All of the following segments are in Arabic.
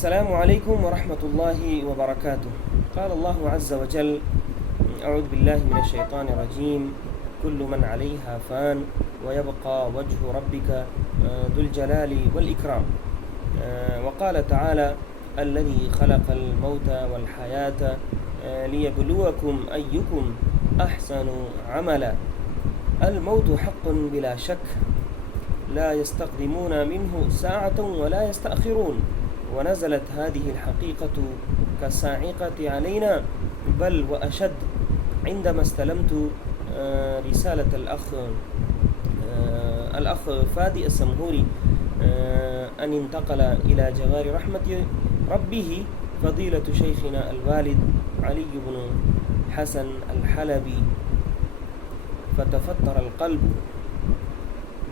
السلام عليكم ورحمة الله وبركاته. قال الله عز وجل: أعوذ بالله من الشيطان الرجيم. كل من عليها فان ويبقى وجه ربك ذو الجلال والإكرام. وقال تعالى: الذي خلق الموت والحياة ليبلوكم أيكم أحسن عملا. الموت حق بلا شك، لا يستقدمون منه ساعة ولا يستأخرون، ونزلت هذه الحقيقة كالصاعقة علينا، بل وأشد عندما استلمت رسالة الأخ فادي السمهوري أن انتقل إلى جوار رحمة ربه فضيلة شيخنا الوالد علي بن حسن الحلبي، فتفتر القلب،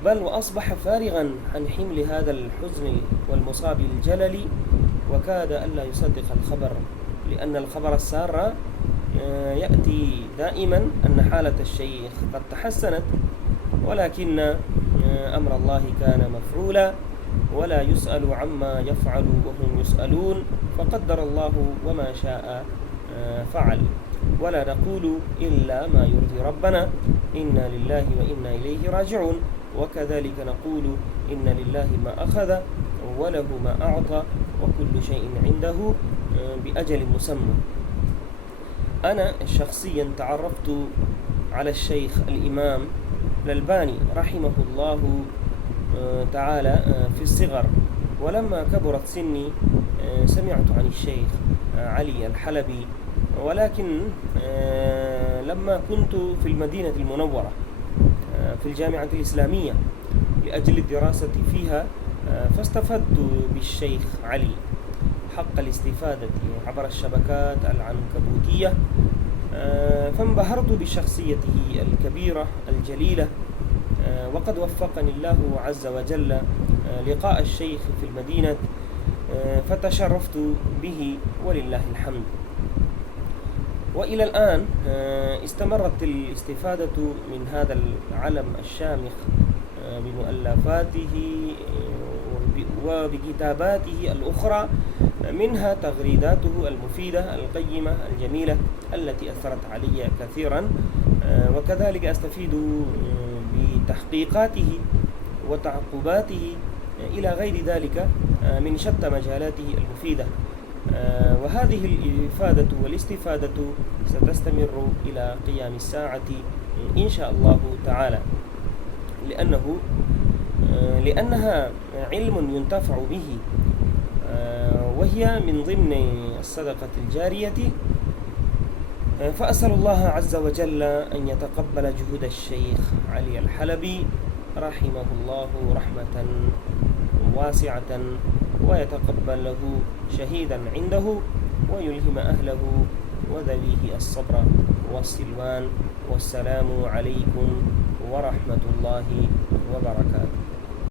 بل وأصبح فارغا عن حمل هذا الحزن والمصاب الجلل، وكاد ألا يصدق الخبر، لأن الخبر السار يأتي دائما أن حالة الشيخ قد تحسنت، ولكن أمر الله كان مفعولا، ولا يسأل عما يفعل وهم يسألون، فقدر الله وما شاء فعل، ولا نقول إلا ما يرضي ربنا، إنا لله وإنا إليه راجعون. وكذلك نقول إن لله ما أخذ وله ما أعطى وكل شيء عنده بأجل مسمى. أنا شخصيا تعرفت على الشيخ الإمام الألباني رحمه الله تعالى في الصغر، ولما كبرت سني سمعت عن الشيخ علي الحلبي، ولكن لما كنت في المدينة المنورة في الجامعة الإسلامية لأجل الدراسة فيها، فاستفدت بالشيخ علي حق الاستفادة عبر الشبكات العنكبوتية، فانبهرت بشخصيته الكبيرة الجليلة، وقد وفقني الله عز وجل لقاء الشيخ في المدينة، فتشرفت به ولله الحمد. وإلى الآن استمرت الاستفادة من هذا العلم الشامخ بمؤلفاته وبكتاباته الأخرى، منها تغريداته المفيدة القيمة الجميلة التي أثرت علي كثيرا، وكذلك أستفيد بتحقيقاته وتعقباته إلى غير ذلك من شتى مجالاته المفيدة، وهذه الإفادة والاستفادة ستستمر إلى قيام الساعة إن شاء الله تعالى، لأنها علم ينتفع به، وهي من ضمن الصدقة الجارية. فأسأل الله عز وجل أن يتقبل جهود الشيخ علي الحلبي رحمه الله رحمة واسعة، ويتقبله شهيدا عنده، ويلهم أهله وذويه الصبر والسلوان. والسلام عليكم ورحمة الله وبركاته.